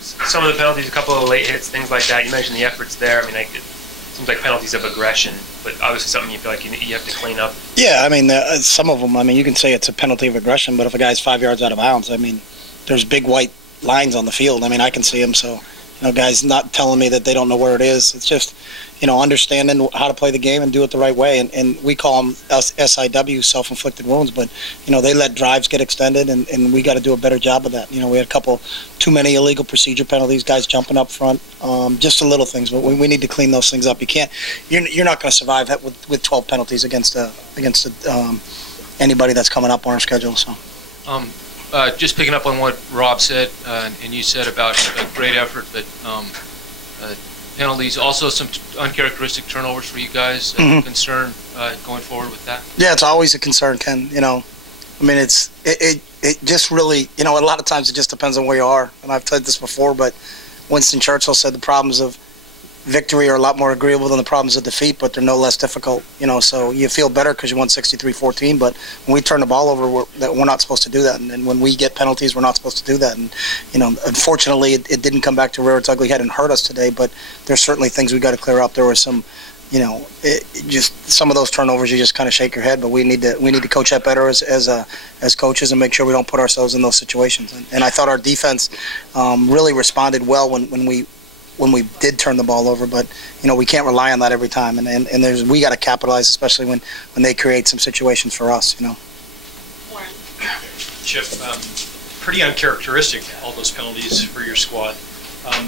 some of the penalties, a couple of late hits, things like that. You mentioned the efforts there. I mean, it seems like penalties of aggression, but obviously something you feel like you have to clean up. Yeah, I mean, some of them, I mean, you can say it's a penalty of aggression, but if a guy's 5 yards out of bounds, I mean, there's big white lines on the field. I mean, I can see them, so, guys not telling me that they don't know where it is. It's just, understanding how to play the game and do it the right way. And we call them SIW, self-inflicted wounds, but, they let drives get extended, and we got to do a better job of that. We had a couple too many illegal procedure penalties, guys jumping up front, just the little things, but we need to clean those things up. You're not going to survive with 12 penalties against anybody that's coming up on our schedule. So. Just picking up on what Rob said, and you said about a great effort, but penalties, also some uncharacteristic turnovers for you guys. Concern going forward with that? Yeah, it's always a concern, Ken. I mean, it just really, a lot of times it just depends on where you are. And I've said this before, but Winston Churchill said the problems of victory are a lot more agreeable than the problems of defeat, but they're no less difficult. So you feel better because you won 63-14, but when we turn the ball over, we're not supposed to do that. And when we get penalties, we're not supposed to do that. And, unfortunately, it didn't come back to rear its ugly head and hurt us today, but there's certainly things we got to clear up. There were some, just some of those turnovers, you just kind of shake your head, but we need to coach that better as coaches and make sure we don't put ourselves in those situations. And I thought our defense really responded well when we did turn the ball over, but we can't rely on that every time, and we got to capitalize, especially when they create some situations for us. Warren. Chip, pretty uncharacteristic, all those penalties for your squad.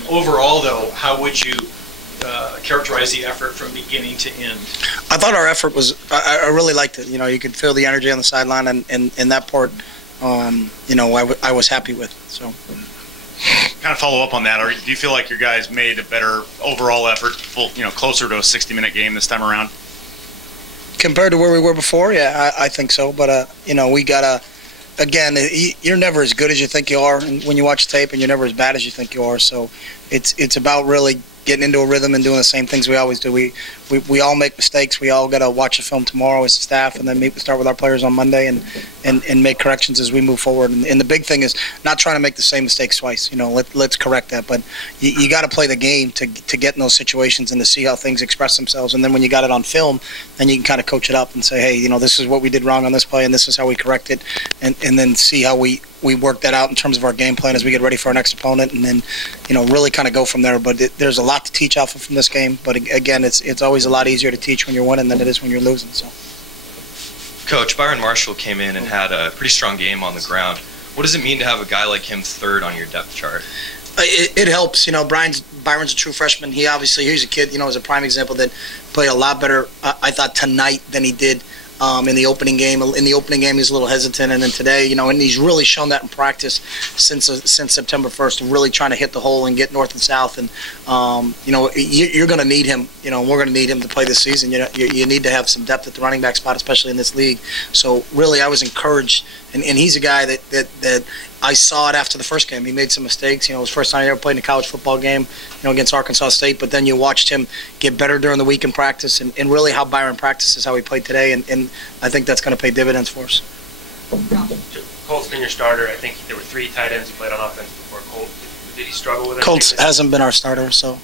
Overall, though, how would you characterize the effort from beginning to end? I thought our effort was. I really liked it. You could feel the energy on the sideline, and that part, I was happy with. So. Kind of follow up on that, or do you feel like your guys made a better overall effort, closer to a 60-minute game this time around? Compared to where we were before, yeah, I think so. But we gotta, again, you're never as good as you think you are when you watch tape, and you're never as bad as you think you are. So it's about really getting into a rhythm and doing the same things we always do. We all make mistakes. We all got to watch a film tomorrow as a staff, and then start with our players on Monday and make corrections as we move forward. And the big thing is not trying to make the same mistakes twice. Let's correct that. But you got to play the game to get in those situations and to see how things express themselves. And then when you got it on film, then you can kind of coach it up and say, hey, this is what we did wrong on this play, and this is how we correct it, and then see how we work that out in terms of our game plan as we get ready for our next opponent, and then really kind of go from there. But there's a lot to teach off of from this game. But again, it's always a lot easier to teach when you're winning than it is when you're losing. So, Coach, Byron Marshall came in and had a pretty strong game on the ground. What does it mean to have a guy like him third on your depth chart? It helps. Byron's a true freshman. He's a kid. Is a prime example that played a lot better, I thought, tonight than he did in the opening game. In the opening game, he was a little hesitant, and then today, and he's really shown that in practice since September 1st, really trying to hit the hole and get north and south. And you're going to need him. We're going to need him to play this season. You need to have some depth at the running back spot, especially in this league. So really, I was encouraged, and he's a guy that I saw it after the first game. He made some mistakes. It was the first time he ever played in a college football game, against Arkansas State. But then you watched him get better during the week in practice, and really how Byron practices, how he played today, and I think that's going to pay dividends for us. Colt's been your starter. I think there were 3 tight ends who played on offense before Colt. Did he struggle with it? Colt hasn't been our starter, so.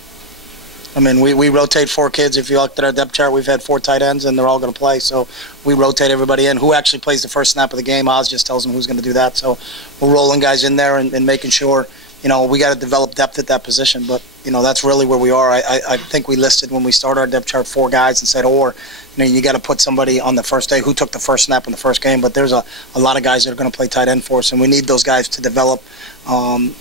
I mean, we rotate 4 kids. If you looked at our depth chart, we've had 4 tight ends, and they're all going to play. So we rotate everybody in. Who actually plays the first snap of the game, Oz just tells them who's going to do that. So we're rolling guys in there and making sure, we got to develop depth at that position. But, that's really where we are. I think we listed when we started our depth chart 4 guys and said, you got to put somebody on the first day who took the first snap in the first game. But there's a lot of guys that are going to play tight end for us, and we need those guys to develop. And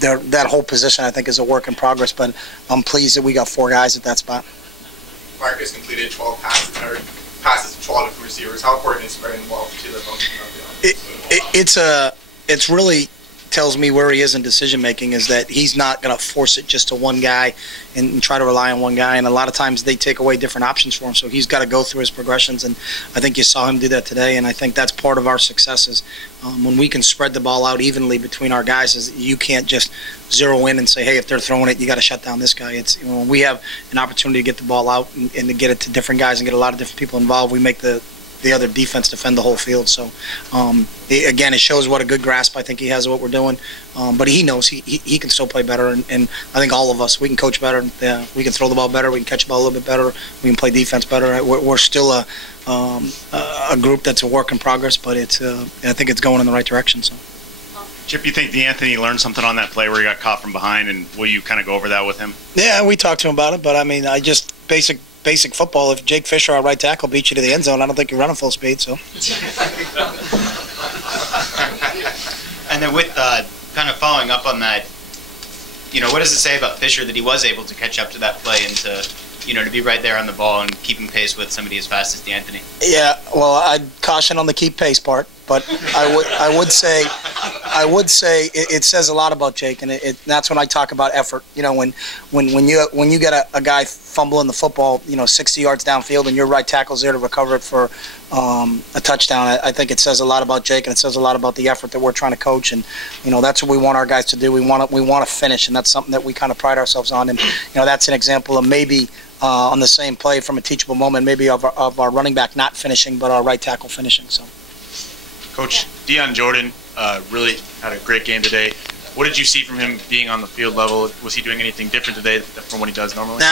that whole position, I think, is a work in progress. But I'm pleased that we got 4 guys at that spot. Marcus completed 12 passes to 12 different receivers. How important is spreading the ball to the phone? It's really tells me where he is in decision making is that he's not going to force it just to one guy and try to rely on one guy. And a lot of times they take away different options for him. So he's got to go through his progressions. And I think you saw him do that today. And I think that's part of our successes. When we can spread the ball out evenly between our guys, is you can't just zero in and say, hey, if they're throwing it, you got to shut down this guy. It's when we have an opportunity to get the ball out and to get it to different guys and get a lot of different people involved, we make the the other defense defend the whole field. So again, it shows what a good grasp I think he has of what we're doing. But he knows he can still play better, and I think all of us, we can coach better. We can throw the ball better. We can catch the ball a little bit better. We can play defense better. We're still a group that's a work in progress, but I think it's going in the right direction. So. Chip, you think DeAnthony learned something on that play where he got caught from behind, and will you kind of go over that with him? Yeah, we talked to him about it, but I mean, I just basic football. If Jake Fisher, our right tackle, beats you to the end zone, I don't think you're running full speed. So. And then with kind of following up on that, what does it say about Fisher that he was able to catch up to that play and to be right there on the ball and keeping pace with somebody as fast as DeAnthony? Yeah, well, I'd caution on the keep pace part, but I would say it says a lot about Jake, and that's when I talk about effort. When you get a guy fumbling the football, 60 yards downfield, and your right tackle's there to recover it for a touchdown, I think it says a lot about Jake, and it says a lot about the effort that we're trying to coach, and that's what we want our guys to do. We want to finish, and that's something that we kind of pride ourselves on, and that's an example of maybe. On the same play from a teachable moment, maybe of our running back not finishing, but our right tackle finishing. So, Coach, Dion Jordan really had a great game today. What did you see from him being on the field level? Was he doing anything different today from what he does normally? Nah,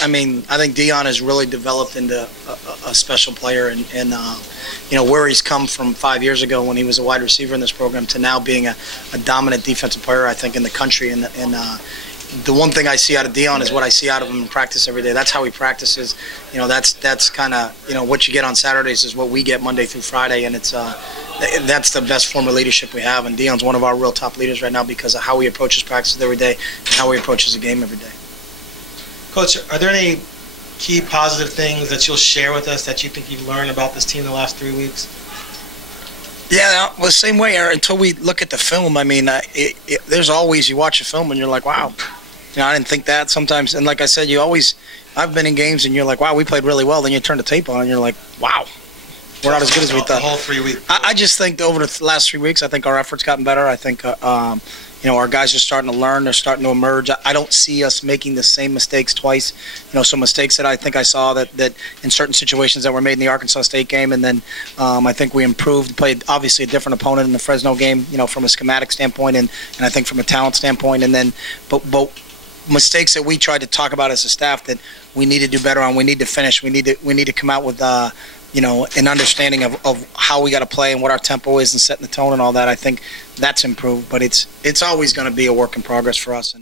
I mean, I think Dion has really developed into a special player, and where he's come from 5 years ago when he was a wide receiver in this program to now being a dominant defensive player, I think, in the country. And the one thing I see out of Dion is what I see out of him in practice every day. That's how he practices. That's kind of what you get on Saturdays is what we get Monday through Friday, and that's the best form of leadership we have. And Dion's one of our real top leaders right now because of how he approaches practices every day and how he approaches the game every day. Coach, are there any key positive things that you'll share with us that you think you've learned about this team the last 3 weeks? Yeah, well, the same way. Until we look at the film, I mean, there's always you watch a film and you're like, wow. I didn't think that sometimes. And like I said, I've been in games and you're like, wow, we played really well. Then you turn the tape on and you're like, wow, we're not as good as we thought. The whole 3 weeks. I just think over the last 3 weeks, I think our effort's gotten better. I think, our guys are starting to learn. They're starting to emerge. I don't see us making the same mistakes twice. Some mistakes that I think I saw that in certain situations that were made in the Arkansas State game. And then I think we improved, played obviously a different opponent in the Fresno game, from a schematic standpoint and I think from a talent standpoint. And then, but mistakes that we tried to talk about as a staff that we need to do better on. We need to finish. We need to come out with an understanding of how we got to play and what our tempo is and setting the tone and all that. I think that's improved, but it's always going to be a work in progress for us.